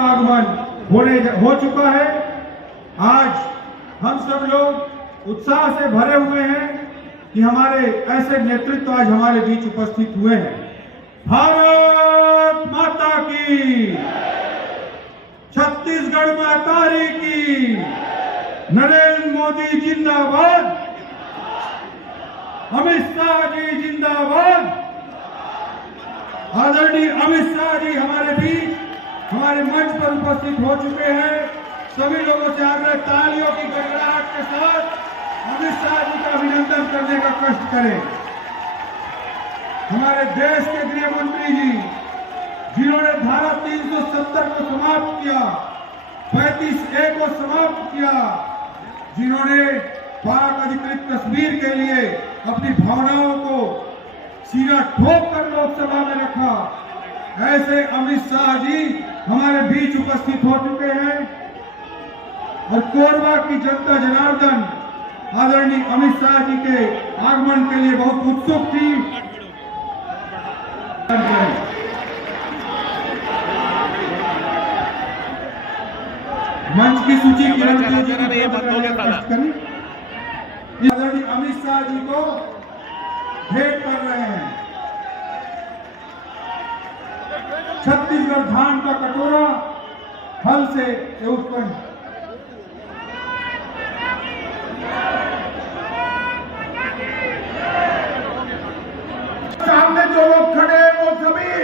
आगमन हो चुका है। आज हम सब लोग उत्साह से भरे हुए हैं कि हमारे ऐसे नेतृत्व आज हमारे बीच उपस्थित हुए हैं। भारत माता की, छत्तीसगढ़ मातारी की, नरेंद्र मोदी जिंदाबाद, अमित शाह जी जिंदाबाद। आदरणीय अमित शाह जी हमारे बीच हमारे मंच पर उपस्थित हो चुके हैं। सभी लोगों से आग्रह, तालियों की गड़गड़ाहट के साथ अमित शाह जी का अभिनंदन करने का कष्ट करें। हमारे देश के गृह मंत्री जी, जिन्होंने धारा 370 को समाप्त किया, 35A को समाप्त किया, जिन्होंने पाक अधिकृत कश्मीर के लिए अपनी भावनाओं को सीना ठोक कर लोकसभा में रखा, ऐसे अमित शाह जी हमारे बीच उपस्थित हो चुके हैं। और कोरबा की जनता जनार्दन आदरणीय अमित शाह जी के आगमन के लिए बहुत उत्सुक थी। मंच की सूची की आदरणीय अमित शाह जी को भेंट कर रहे हैं। छत्तीसगढ़ धान का कटोरा फल से उत्पन्न। सामने जो लोग खड़े हैं वो सभी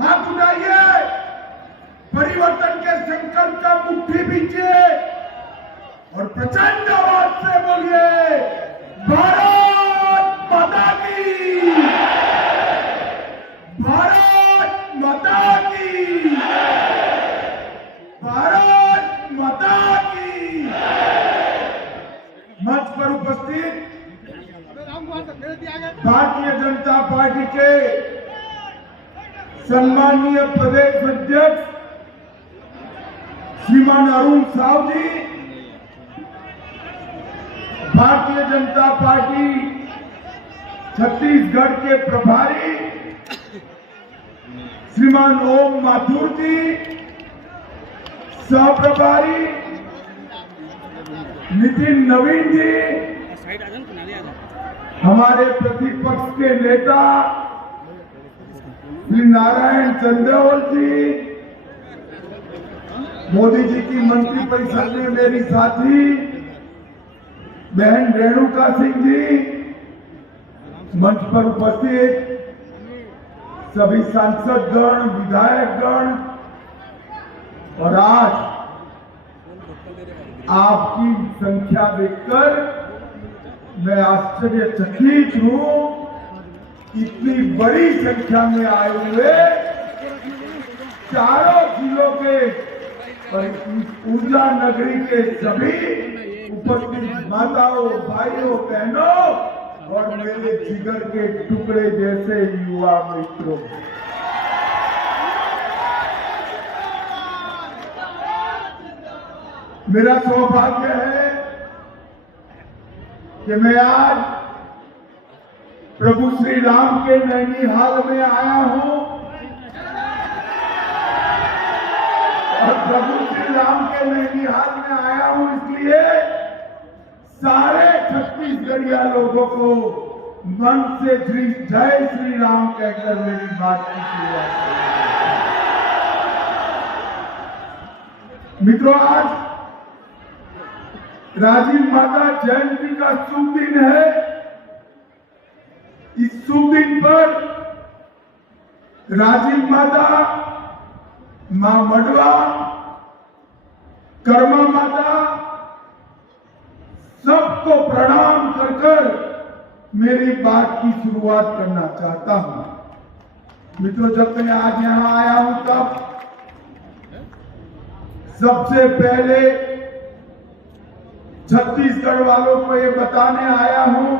हाथ उठाइए, परिवर्तन के संकल्प का मुट्ठी पीछे और प्रचंड आवाज से बोलिए, भारत माता की, भारत माता की, भारत माता की। मंच पर उपस्थित भारतीय जनता पार्टी के सम्मानीय प्रदेश अध्यक्ष श्रीमान अरुण साव जी, भारतीय जनता पार्टी छत्तीसगढ़ के प्रभारी श्रीमान ओम माथुर जी, सह प्रभारी नितिन नवीन जी, हमारे प्रतिपक्ष के नेता श्री नारायण चंद्रवल जी, मोदी जी की मंत्रिपरिषद में मेरी साथी बहन रेणुका सिंह जी, मंच पर उपस्थित सभी सांसदगण, विधायकगण और आज आपकी संख्या देखकर मैं आश्चर्यचकित हूं। इतनी बड़ी संख्या में आए हुए चारों जिलों के और ऊर्जा नगरी के सभी उपस्थित माताओं, भाइयों, बहनों और मेरे जिगर के टुकड़े जैसे युवा मित्रों, मेरा सौभाग्य है कि मैं आज प्रभु श्री राम के नैनीहाल में आया हूं और प्रभु श्री राम के नैनीहाल में आया हूं इसलिए सारे छत्तीसगढ़िया लोगों को मन से जय श्री राम कहकर मेरी बात की शुरुआत करें। मित्रों, आज राजीव माता जयंती का शुभ दिन है। इस शुभ दिन पर राजीव माता, मां मडवा, कर्मा माता सबको प्रणाम कर मेरी बात की शुरुआत करना चाहता हूं। मित्रों, जब मैं आज यहां आया हूं तब सबसे पहले छत्तीसगढ़ वालों को ये बताने आया हूं,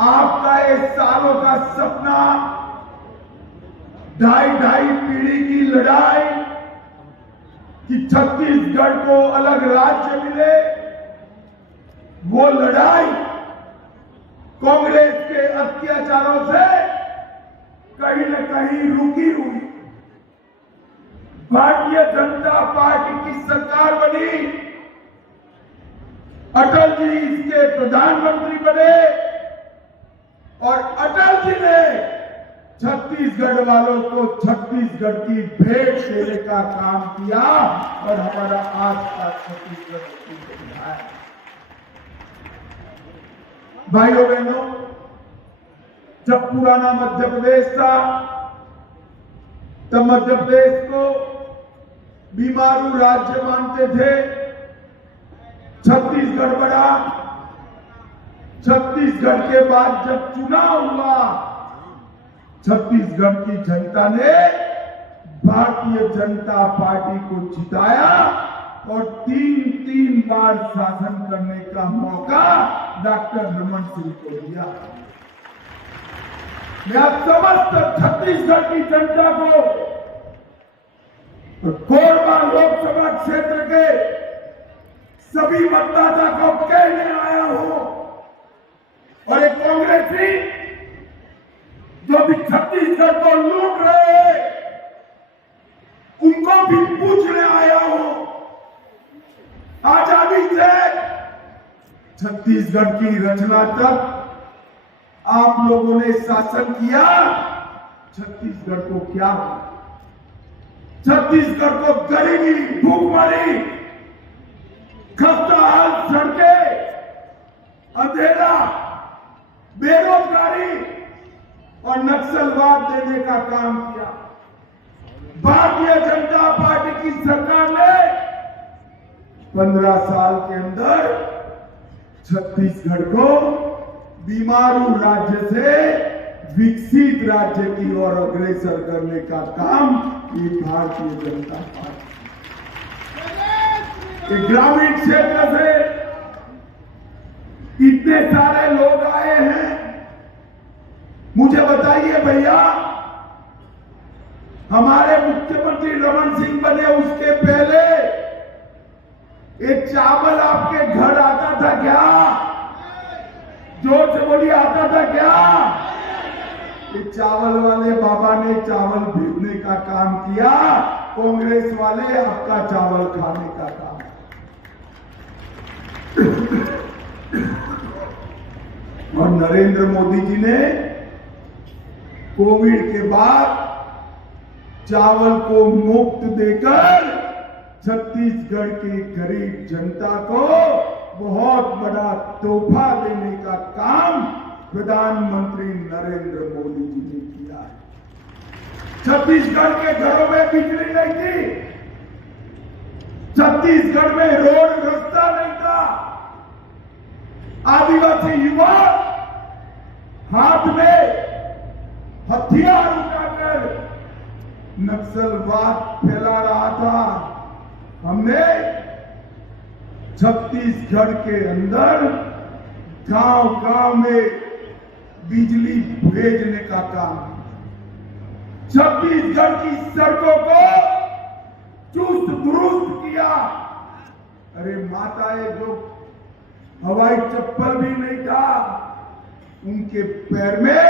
आपका ये सालों का सपना, ढाई पीढ़ी की लड़ाई कि छत्तीसगढ़ को अलग राज्य मिले, वो लड़ाई कांग्रेस के अत्याचारों से कहीं न कहीं रुकी हुई। भारतीय जनता पार्टी की सरकार बनी, अटल जी इसके प्रधानमंत्री बने और अटल जी ने छत्तीसगढ़ वालों को छत्तीसगढ़ की भेंट देने का काम किया और हमारा आज का छत्तीसगढ़ है। भाइयों बहनों, जब पुराना मध्य प्रदेश था तब मध्य प्रदेश को बीमारू राज्य मानते थे। छत्तीसगढ़ बड़ा, छत्तीसगढ़ के बाद जब चुनाव हुआ, छत्तीसगढ़ की जनता ने भारतीय जनता पार्टी को जिताया और तीन बार शासन करने का मौका डॉक्टर रमन सिंह को दिया। मैं समस्त छत्तीसगढ़ की जनता को कोरबा लोकसभा क्षेत्र के सभी मतदाता को कहने आया हूं और एक कांग्रेसी जो भी छत्तीसगढ़ को लूट रहे हैं उनको भी पूछने आया हूं, आजादी से छत्तीसगढ़ की रचना तक आप लोगों ने शासन किया, छत्तीसगढ़ को क्या, छत्तीसगढ़ को गरीबी, भूखमरी, खस्ता हाल सड़कें, अंधेरा, बेरोजगारी और नक्सलवाद देने का काम किया। भारतीय जनता पार्टी की सरकार ने 15 साल के अंदर छत्तीसगढ़ को बीमारू राज्य से विकसित राज्य की ओर अग्रसर करने का काम ये भारतीय जनता पार्टी, ग्रामीण क्षेत्र से इतने सारे लोग आए हैं। मुझे बताइए भैया, हमारे मुख्यमंत्री रमन सिंह बने उसके पहले ये चावल आपके घर आता था क्या? जोर से बोलिए, आता था क्या? ये चावल वाले बाबा ने चावल भेजने का काम किया, कांग्रेस वाले आपका चावल खाने का काम। और नरेंद्र मोदी जी ने कोविड के बाद चावल को मुफ्त देकर छत्तीसगढ़ की गरीब जनता को बहुत बड़ा तोहफा देने का काम प्रधानमंत्री नरेंद्र मोदी जी ने किया है। छत्तीसगढ़ के घरों में बिजली नहीं थी, छत्तीसगढ़ में रोड रास्ता नहीं था, आदिवासी युवा हाथ में हथियार उठाकर नक्सलवाद फैला रहा था। हमने छत्तीसगढ़ के अंदर गांव-गांव में बिजली भेजने का काम, छत्तीसगढ़ की सड़कों को चुस्त दुरुस्त किया। अरे माताएं जो हवाई चप्पल भी नहीं था, उनके पैर में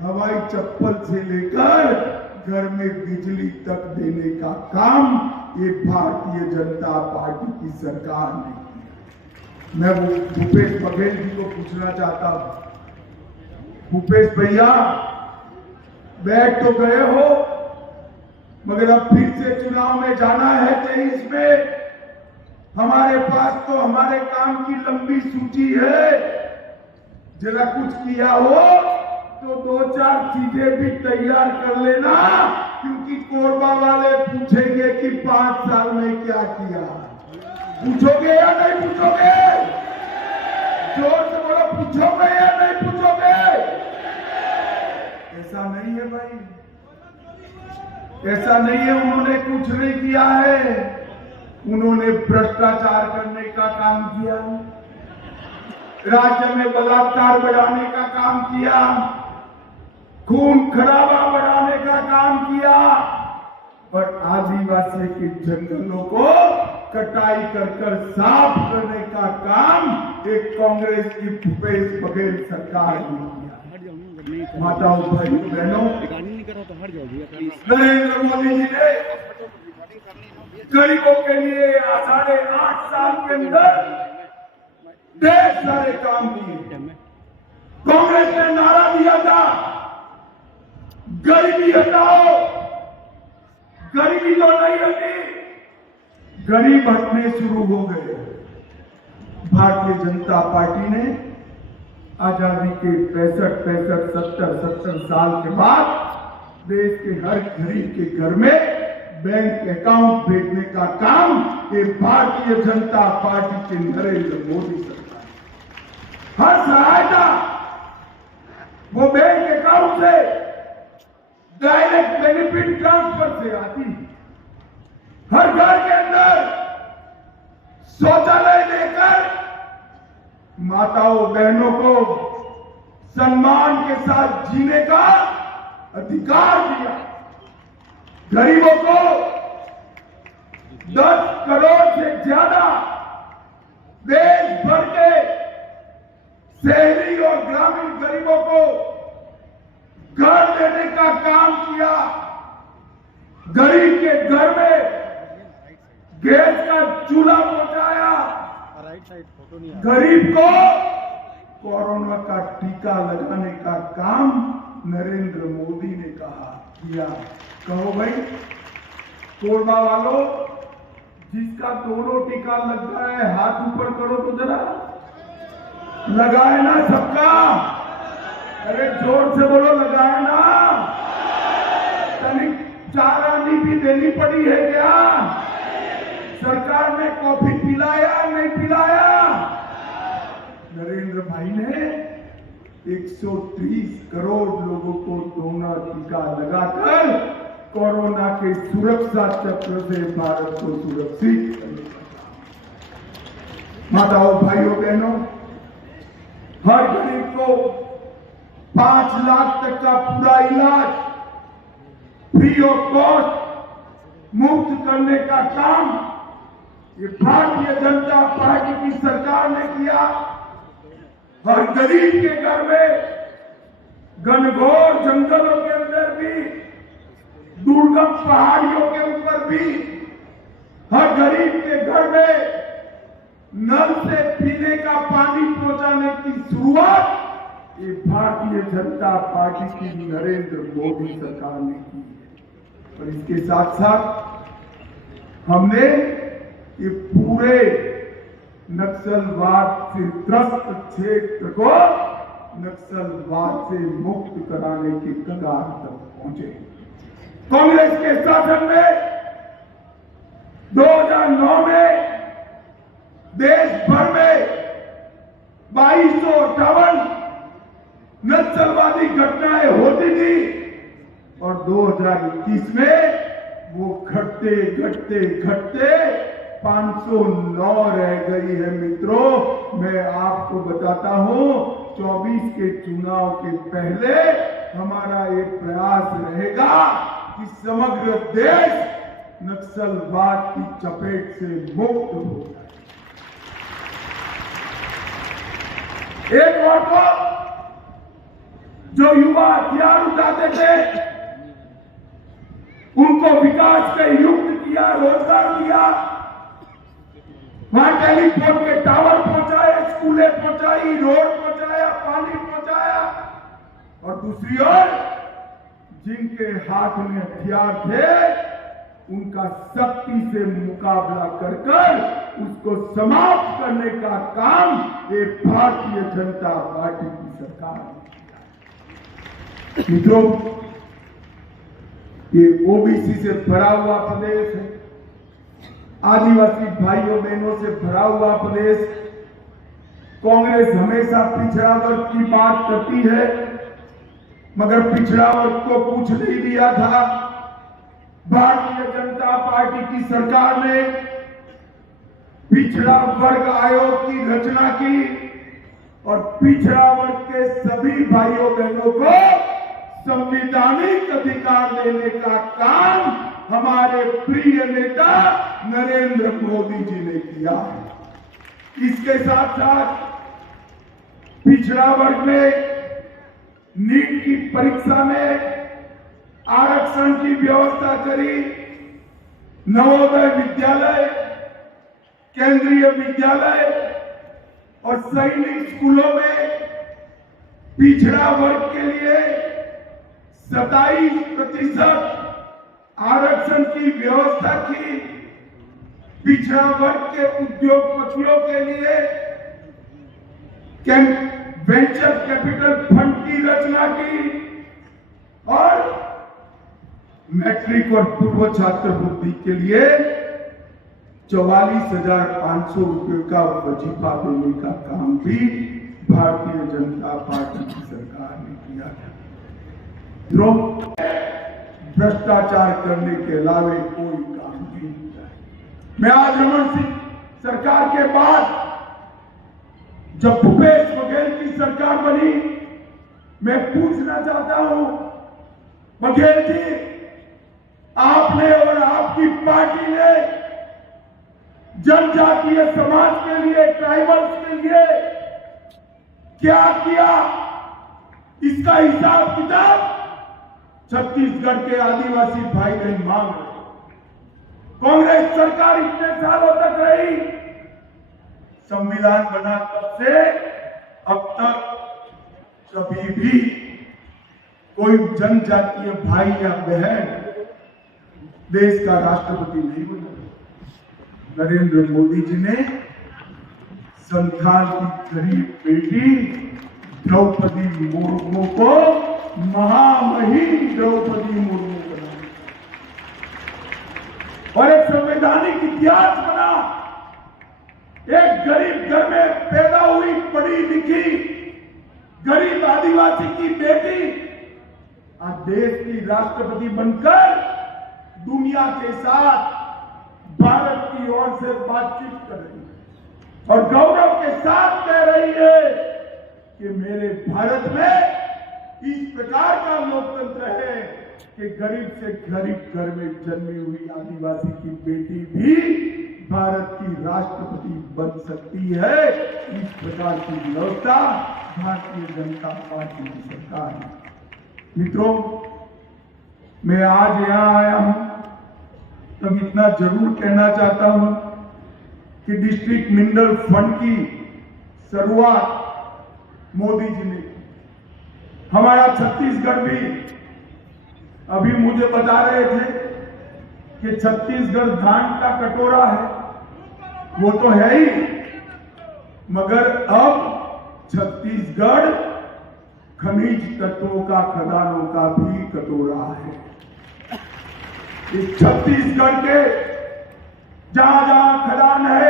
हवाई चप्पल से लेकर घर में बिजली तक देने का काम ये भारतीय जनता पार्टी की सरकार ने किया। मैं वो भूपेश बघेल जी को पूछना चाहता हूं, भूपेश भैया बैठ तो गए हो, मगर अब फिर से चुनाव में जाना है 23 में। हमारे पास तो हमारे काम की लंबी सूची है, जरा कुछ किया हो तो 2-4 चीजें भी तैयार कर लेना, क्योंकि कोरबा वाले पूछेंगे कि 5 साल में क्या किया। पूछोगे या नहीं पूछोगे? जोर से बोलो, पूछोगे या नहीं पूछोगे? ऐसा नहीं है भाई, ऐसा नहीं है। उन्होंने कुछ नहीं किया है, उन्होंने भ्रष्टाचार करने का काम किया, राज्य में बलात्कार बढ़ाने का काम किया, खून खराबा बढ़ाने का काम किया और आदिवासी के जंगलों को कटाई कर साफ करने का काम एक कांग्रेस की भूपेश बघेल सरकार ने किया। माताओं, भाई बहनों, नरेंद्र मोदी जी ने गरीबों के लिए 8.5 साल के अंदर ढेर सारे काम किए। कांग्रेस ने नारा दिया था, गरीबी हटाओ। गरीबी तो नहीं हटी, गरीब हटने शुरू हो गए। भारतीय जनता पार्टी ने आजादी के 65, 70 साल के बाद देश के हर गरीब के घर में बैंक अकाउंट भेजने का काम ये भारतीय जनता पार्टी के नरेंद्र मोदी सरकार, हर सहायता वो बैंक अकाउंट से डायरेक्ट बेनिफिट ट्रांसफर से आती है। हर घर के अंदर शौचालय देकर माताओं बहनों को सम्मान के साथ जीने का अधिकार दिया। गरीबों को 10 करोड़ से ज्यादा देश भर के शहरी और ग्रामीण गरीबों को घर देने का काम किया। गरीब के घर में गैस का चूल्हा पहुंचाया। गरीब को कोरोना का टीका लगाने का काम नरेंद्र मोदी ने किया। कहो भाई कोरबा वालों, जिसका दोनों टीका लग रहा है हाथ ऊपर करो तो जरा। लगाए ना सबका? अरे जोर से बोलो, लगाए ना? तनिक चारानी भी देनी पड़ी है क्या? सरकार ने कॉफी पिलाया नहीं पिलाया? नरेंद्र भाई ने 130 करोड़ लोगों को दोनों टीका लगाकर कोरोना के सुरक्षा चक्र से भारत को सुरक्षित करने का काम। माताओं भाइयों बहनों, हर गरीब को 5 लाख तक का पूरा इलाज फ्री ऑफ कॉस्ट मुफ्त करने का काम ये भारतीय जनता पार्टी की सरकार ने किया। हर गरीब के घर में घनघोर जंगलों के अंदर भी, दुर्गम पहाड़ियों के ऊपर भी हर गरीब के घर में नल से पीने का पानी पहुंचाने की शुरुआत ये भारतीय जनता पार्टी की नरेंद्र मोदी सरकार ने की है। और इसके साथ साथ हमने ये पूरे नक्सलवाद से त्रस्त क्षेत्र को नक्सलवाद से मुक्त कराने की कगार तक पहुंचे। कांग्रेस के शासन में 2009 में देश भर में 2258 नक्सलवादी घटनाएं होती थी और 2021 में वो घटते घटते घटते 509 रह गई है। मित्रों, मैं आपको बताता हूं, 24 के चुनाव के पहले हमारा ये प्रयास रहेगा कि समग्र देश नक्सलवाद की चपेट से मुक्त हो जाए। एक और को जो युवा हथियार उठाते थे उनको विकास के युक्त किया, रोजगार दिया, वहां टेलीफोन के टावर पहुंचाए, स्कूलें पहुंचाई, रोड पहुंचाया, पानी पहुंचाया। और दूसरी ओर जिनके हाथ में हथियार थे उनका सख्ती से मुकाबला कर उसको समाप्त करने का काम ये भारतीय जनता पार्टी की सरकार ने किया। मित्रों, ये ओबीसी से भरा हुआ प्रदेश है, आदिवासी भाइयों बहनों से भरा हुआ प्रदेश। कांग्रेस हमेशा पिछड़ा वर्ग की बात करती है, मगर पिछड़ा वर्ग को कुछ नहीं दिया था। भारतीय जनता पार्टी की सरकार ने पिछड़ा वर्ग आयोग की रचना की और पिछड़ा वर्ग के सभी भाइयों बहनों को संवैधानिक अधिकार देने का काम हमारे प्रिय नेता नरेंद्र मोदी जी ने किया है। इसके साथ साथ पिछड़ा वर्ग में नीट की परीक्षा में आरक्षण की व्यवस्था करी, नवोदय विद्यालय, केंद्रीय विद्यालय और सैनिक स्कूलों में पिछड़ा वर्ग के लिए 27% आरक्षण की व्यवस्था की। पिछड़ा वर्ग के उद्योगपतियों के लिए वेंचर कैपिटल फंड की रचना की और मैट्रिक और पूर्व छात्रवृत्ति के लिए 44,500 रुपये का वजीफा देने का काम भी भारतीय जनता पार्टी की सरकार ने किया था। भ्रष्टाचार करने के अलावा कोई काम नहीं किया। मैं आज रमन सिंह सरकार के बाद जब भूपेश बघेल की सरकार बनी, मैं पूछना चाहता हूं, बघेल जी, आपने और आपकी पार्टी ने जनजातीय समाज के लिए, ट्राइबल्स के लिए क्या किया? इसका हिसाब किताब छत्तीसगढ़ के आदिवासी भाई बहन मांग रहे। कांग्रेस सरकार इतने सालों तक रही, संविधान बना तब से अब तक कभी भी कोई जनजातीय भाई या बहन देश का राष्ट्रपति नहीं बना। नरेंद्र मोदी जी ने संथाल की गरीब बेटी द्रौपदी मुर्मू को महामहिम द्रौपदी मुर्मू बना और एक संवैधानिक इतिहास बना। एक गरीब घर में पैदा हुई, पढ़ी लिखी गरीब आदिवासी की बेटी आज देश की राष्ट्रपति बनकर दुनिया के साथ भारत की ओर से बातचीत कर रही है और गौरव के साथ कह रही है कि मेरे भारत में इस प्रकार का लोकतंत्र है कि गरीब से गरीब घर में जन्मी हुई आदिवासी की बेटी भी भारत की राष्ट्रपति बन सकती है। इस प्रकार की व्यवस्था भारतीय जनता पार्टी की सरकार है। मित्रों, मैं आज यहां आया हूं तब इतना जरूर कहना चाहता हूं कि डिस्ट्रिक्ट मिनरल फंड की शुरुआत मोदी जी ने की। हमारा छत्तीसगढ़ भी, अभी मुझे बता रहे थे कि छत्तीसगढ़ धान का कटोरा है, वो तो है ही, मगर अब छत्तीसगढ़ खनिज तत्वों का, खदानों का भी कटोरा है। इस छत्तीसगढ़ के जहां जहां खदान है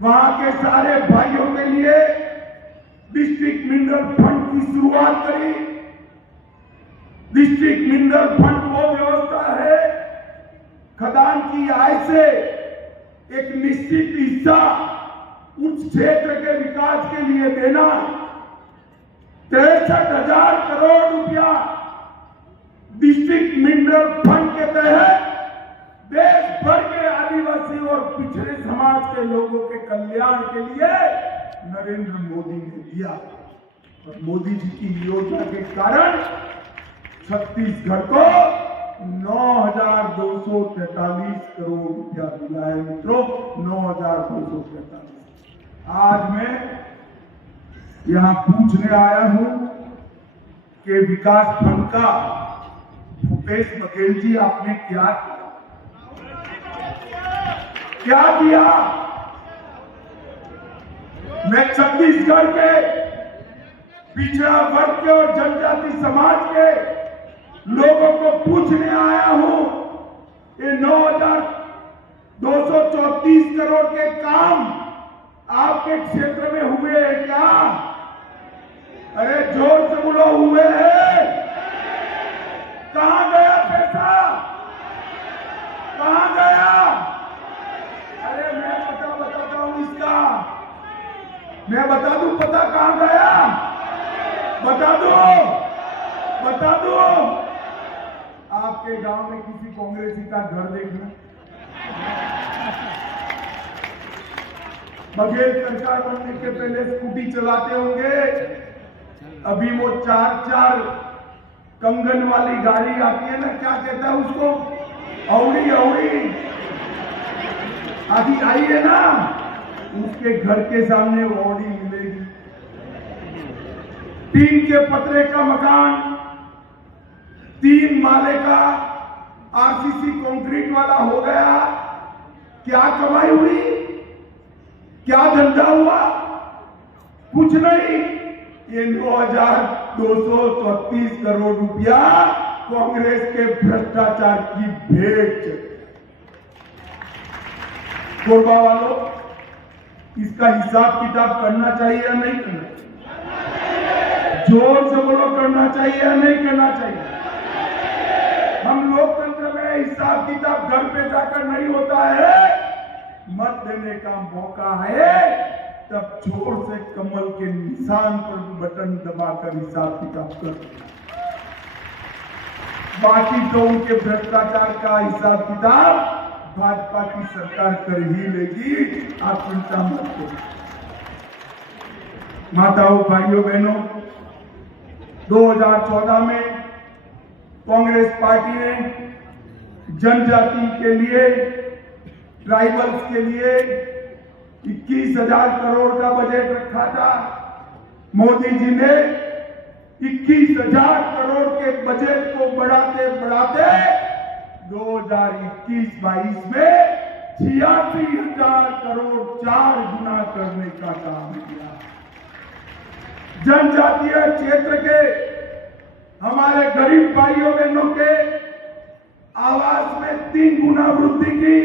वहां के सारे भाइयों के लिए डिस्ट्रिक्ट मिनरल फंड की शुरुआत करी। डिस्ट्रिक्ट मिनरल फंड वो व्यवस्था है, खदान की आय से एक निश्चित हिस्सा उस क्षेत्र के विकास के लिए देना। 63,000 करोड़ रुपया डिस्ट्रिक्ट मिनरल फंड के तहत देश भर के आदिवासी और पिछड़े समाज के लोगों के कल्याण के लिए नरेंद्र मोदी ने दिया। और मोदी जी की योजना के कारण छत्तीसगढ़ को 9,243 करोड़ रुपया मिला है। मित्रों, 9,243। आज मैं यहां पूछने आया हूं कि विकास फंड का भूपेश बघेल जी आपने क्या किया? क्या किया? मैं छत्तीसगढ़ के पिछड़ा वर्ग के और जनजाति समाज के लोगों को पूछने आया हूं, ये 9,234 करोड़ के काम आपके क्षेत्र में हुए हैं क्या? अरे जोर से बोलो, हुए हैं? कहां गया पैसा? कहां गया? अरे मैं पता बताता हूं इसका, मैं बता दूं पता कहां गया? बता दो आपके गांव में किसी कांग्रेसी का घर देखना। बघेल सरकार बनने के पहले स्कूटी चलाते होंगे, अभी वो 4 कंगन वाली गाड़ी आती है ना, क्या कहता है उसको? औड़ी औड़ी अभी आई है ना, उसके घर के सामने वो औड़ी मिलेगी। टीन के पतरे का मकान, 3 माले का आरसीसी कंक्रीट वाला हो गया। क्या कमाई हुई, क्या धंधा हुआ? कुछ नहीं। ये 9,233 करोड़ रुपया कांग्रेस के भ्रष्टाचार की भेंट। कोरबा वालों, इसका हिसाब किताब करना चाहिए या नहीं करना चाहिए? जोर से बोलो, करना चाहिए या नहीं करना चाहिए? हम लोकतंत्र में हिसाब किताब घर पे जाकर नहीं होता है। मत देने का मौका है तब जोर से कमल के निशान पर बटन दबाकर हिसाब किताब कर। बाकी तो उनके भ्रष्टाचार का हिसाब किताब भाजपा की सरकार कर ही लेगी, आप चिंता मत करो। माताओं, भाइयों, बहनों, 2014 में कांग्रेस पार्टी ने जनजाति के लिए, ट्राइबल्स के लिए 21,000 करोड़ का बजट रखा था। मोदी जी ने 21,000 करोड़ के बजट को बढ़ाते बढ़ाते 2021-22 में 86,000 करोड़ 4 गुना करने का काम किया। जनजातीय क्षेत्र के हमारे गरीब भाइयों बहनों के आवास में 3 गुना वृद्धि की।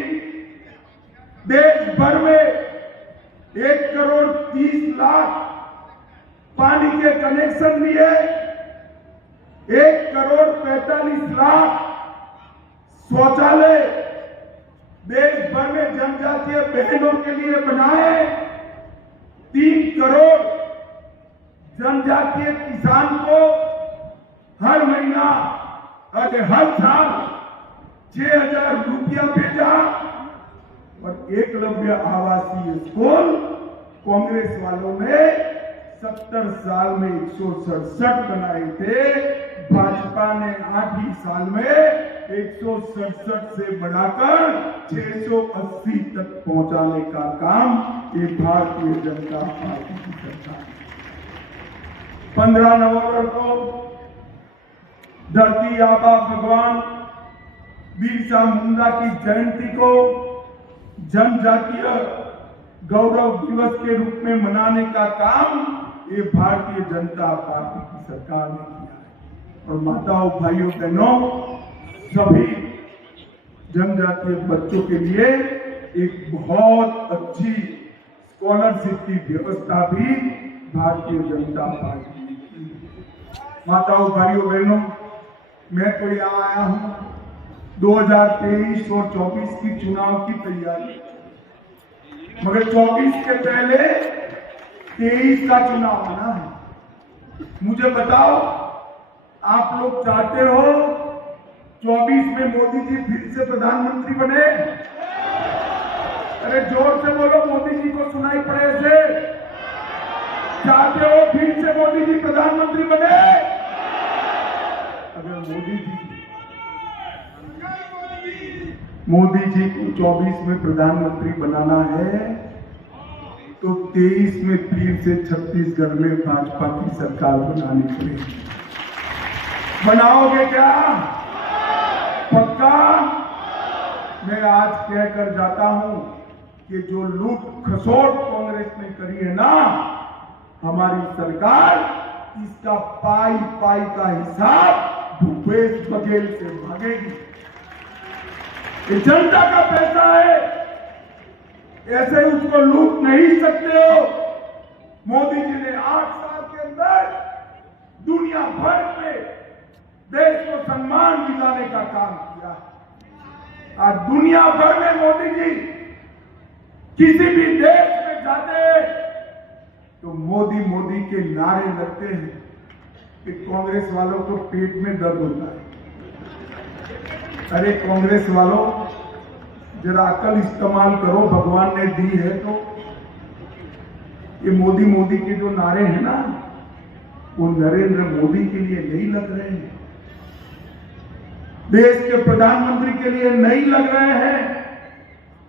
देश भर में 1,30,00,000 पानी के कनेक्शन लिए, 1,45,00,000 शौचालय देश भर में जनजातीय बहनों के लिए बनाए। 3 करोड़ जनजातीय किसान को हर महीना हर साल 6,000 रुपया भेजा। और एकलव्य आवासीय स्कूल कांग्रेस वालों ने 70 साल में 167 बनाए थे। भाजपा ने 8 ही साल में 167 से बढ़ाकर 680 तक पहुंचाने का काम ये भारतीय जनता पार्टी की सरकार। 15 नवंबर को धरती आबा भगवान बिरसा मुंडा की जयंती को जनजातीय गौरव दिवस के रूप में मनाने का काम ये भारतीय जनता पार्टी की सरकार ने किया है। और माताओं, भाइयों, बहनों, सभी जनजातीय बच्चों के लिए एक बहुत अच्छी स्कॉलरशिप की व्यवस्था भी भारतीय जनता पार्टी ने की। माताओं, भाइयों, बहनों, मैं तो यहाँ आया हूँ 2023 और 24 की चुनाव की तैयारी, मगर 24 के पहले 23 का चुनाव आना है। मुझे बताओ, आप लोग चाहते हो 24 में मोदी जी फिर से प्रधानमंत्री बने? अरे जोर से बोलो, मोदी जी को सुनाई पड़े से। चाहते हो फिर से मोदी जी प्रधानमंत्री बने? अगर मोदी जी को 24 में प्रधानमंत्री बनाना है तो 23 में फिर से छत्तीसगढ़ में भाजपा की सरकार बनानी पड़ेगी। बनाओगे क्या? पक्का? मैं आज कहकर जाता हूं कि जो लूट खसोट कांग्रेस ने करी है ना, हमारी सरकार इसका पाई पाई का हिसाब भूपेश बघेल से मांगेगी। ये जनता का पैसा है, ऐसे उसको लूट नहीं सकते हो। मोदी जी ने 8 साल के अंदर दुनिया भर में देश को सम्मान दिलाने का काम किया। आज दुनिया भर में मोदी जी किसी भी देश में जाते हैं तो मोदी मोदी के नारे लगते हैं कि कांग्रेस वालों को पेट में दर्द होता है। अरे कांग्रेस वालों, जरा अकल इस्तेमाल करो, भगवान ने दी है तो। ये मोदी मोदी के जो नारे हैं ना, वो नरेंद्र मोदी के लिए नहीं लग रहे हैं। देश के प्रधानमंत्री के लिए नहीं लग रहे हैं।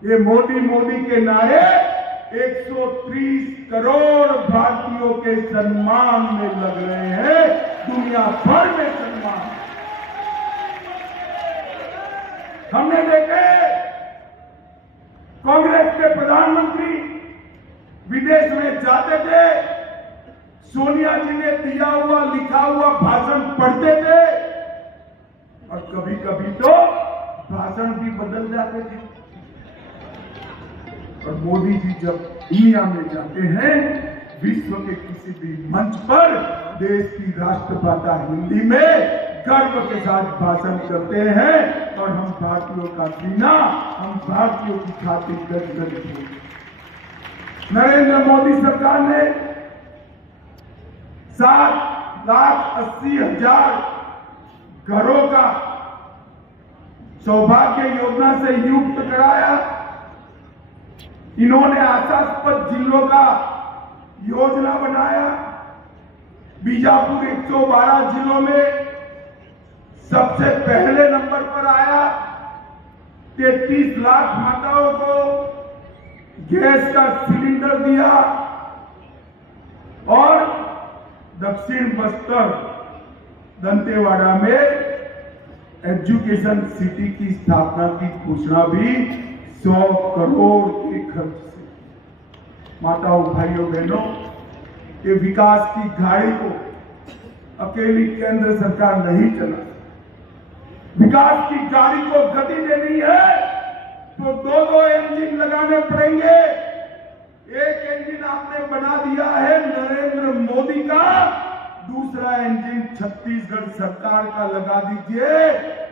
ये मोदी के नारे 130 करोड़ भारतीयों के सम्मान में लग रहे हैं, दुनिया भर में सम्मान। हमने देखे कांग्रेस के प्रधानमंत्री विदेश में जाते थे, सोनिया जी ने दिया हुआ लिखा हुआ भाषण पढ़ते थे और कभी कभी तो भाषण भी बदल जाते थे। और मोदी जी जब दुनिया में जाते हैं, विश्व के किसी भी मंच पर देश की राष्ट्रभाषा हिंदी में गर्व के साथ भाषण करते हैं और हम भारतीयों का सीना, हम भारतीयों की छाती गदगद है। नरेंद्र मोदी सरकार ने 7,80,000 घरों का सौभाग्य योजना से युक्त कराया। इन्होंने आशास्पद जिलों का योजना बनाया। बीजापुर 112 जिलों में सबसे पहले नंबर पर आया। 33 लाख माताओं को गैस का सिलेंडर दिया और दक्षिण बस्तर दंतेवाड़ा में एजुकेशन सिटी की स्थापना की घोषणा भी 100 करोड़ के खर्च से। माताओं, भाइयों, बहनों, ये विकास की गाड़ी को अकेली केंद्र सरकार नहीं चला। विकास की गाड़ी को गति देनी है तो 2 इंजन लगाने पड़ेंगे। एक इंजन आपने बना दिया है नरेंद्र मोदी का, दूसरा इंजन छत्तीसगढ़ सरकार का लगा दीजिए।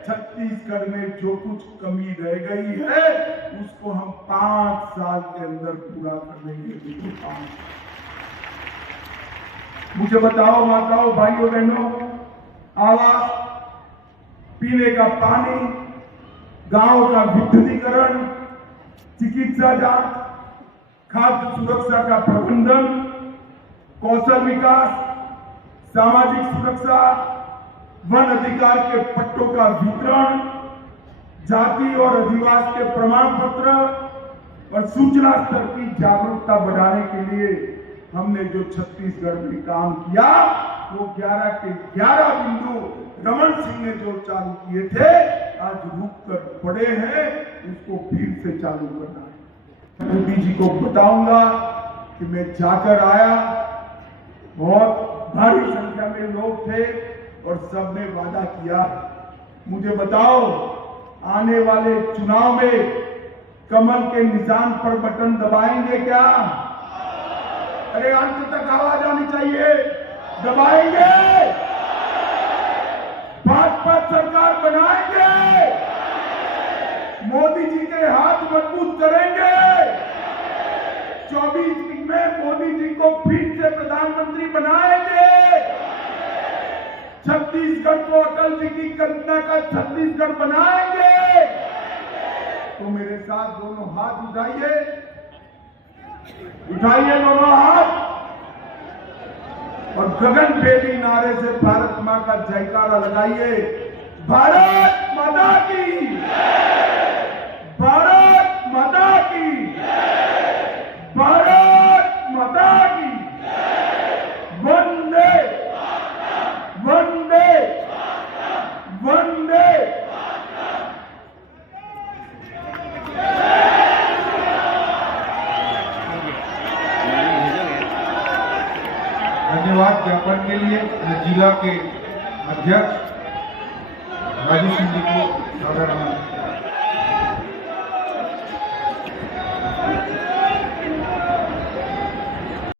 छत्तीसगढ़ में जो कुछ कमी रह गई है उसको हम 5 साल के अंदर पूरा कर लेंगे। मुझे बताओ माताओं, भाइयों, बहनों, आवास, पीने का पानी, गांव का विद्युतीकरण, चिकित्सा जांच, खाद्य सुरक्षा का प्रबंधन, कौशल विकास, सामाजिक सुरक्षा, वन अधिकार के पट्टों का वितरण, जाति और अधिवास के प्रमाण पत्र और सूचना स्तर की जागरूकता बढ़ाने के लिए हमने जो छत्तीसगढ़ में काम किया वो 11 के 11 बिंदु रमन सिंह ने जो चालू किए थे आज रुक कर पड़े हैं, उसको फिर से चालू करना है। मोदी जी को बताऊंगा कि मैं जाकर आया, बहुत भारी संख्या में लोग थे और सबने वादा किया। मुझे बताओ, आने वाले चुनाव में कमल के निशान पर बटन दबाएंगे क्या? अरे अंत तक आवाज आनी चाहिए। दबाएंगे? भाजपा सरकार बनाएंगे? मोदी जी के हाथ मजबूत करेंगे? 24 में मोदी जी को फिर से प्रधानमंत्री बनाएंगे? छत्तीसगढ़ को अटल जी की कल्पना का छत्तीसगढ़ बनाएंगे? तो मेरे साथ दोनों हाथ उठाइए, उठाइए दोनों हाथ और गगनभेदी नारे से भारत मां का जयकारा लगाइए। भारत माता की, भारत माता की, भारत माता की, वंदे वंदे वंदे। धन्यवाद ज्ञापन के लिए जिला के अध्यक्ष राजू सिंह जी को सादर